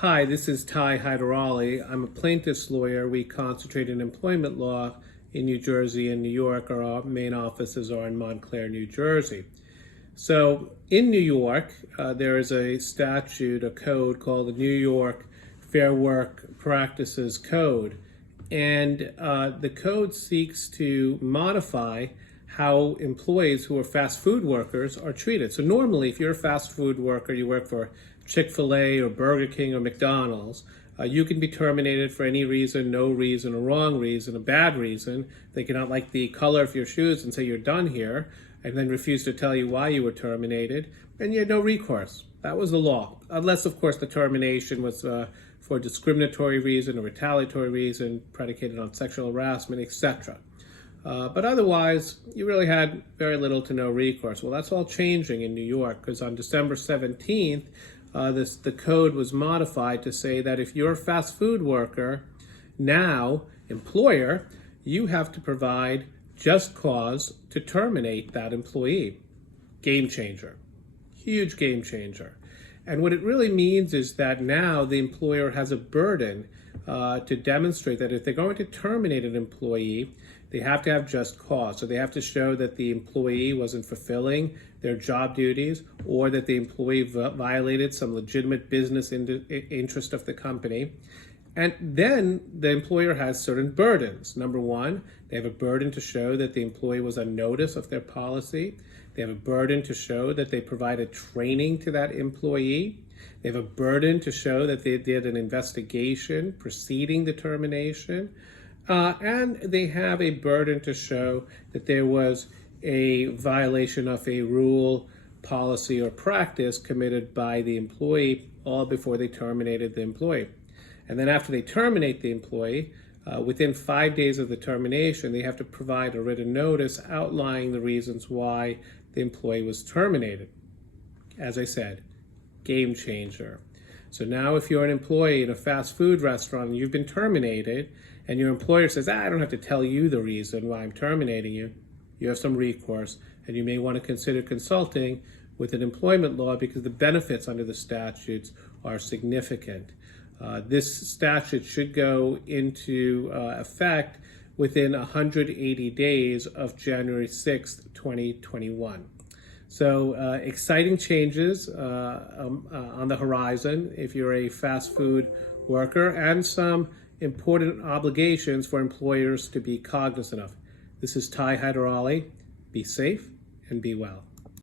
Hi, this is Ty Hyderali. I'm a plaintiff's lawyer. We concentrate in employment law in New Jersey and New York. Our main offices are in Montclair, New Jersey. So in New York, there is a statute, a code called the New York Fair Work Practices Code. And the code seeks to modify how employees who are fast food workers are treated. So normally, if you're a fast food worker, you work for Chick-fil-A or Burger King or McDonald's, you can be terminated for any reason, no reason, a wrong reason, a bad reason. They cannot like the color of your shoes and say you're done here, and then refuse to tell you why you were terminated, and you had no recourse. That was the law, unless, of course, the termination was for a discriminatory reason, a retaliatory reason, predicated on sexual harassment, etc. But otherwise, you really had very little to no recourse. Well, that's all changing in New York, because on December 17th, the code was modified to say that if you're a fast food worker, now, employer, you have to provide just cause to terminate that employee. Game changer. Huge game changer. And what it really means is that now the employer has a burden to demonstrate that if they're going to terminate an employee, they have to have just cause. So they have to show that the employee wasn't fulfilling their job duties, or that the employee violated some legitimate business interest of the company. And then the employer has certain burdens. Number one, they have a burden to show that the employee was on notice of their policy. They have a burden to show that they provided training to that employee. They have a burden to show that they did an investigation preceding the termination. And they have a burden to show that there was a violation of a rule, policy, or practice committed by the employee all before they terminated the employee. And then after they terminate the employee, within 5 days of the termination, they have to provide a written notice outlining the reasons why the employee was terminated. As I said, game changer. So now if you're an employee in a fast food restaurant and you've been terminated, and your employer says, I don't have to tell you the reason why I'm terminating you, you have some recourse, and you may want to consider consulting with an employment law because the benefits under the statutes are significant. This statute should go into effect within 180 days of January 6th, 2021. So exciting changes on the horizon if you're a fast food worker, and some important obligations for employers to be cognizant of. This is Ty Hyderali. Be safe and be well.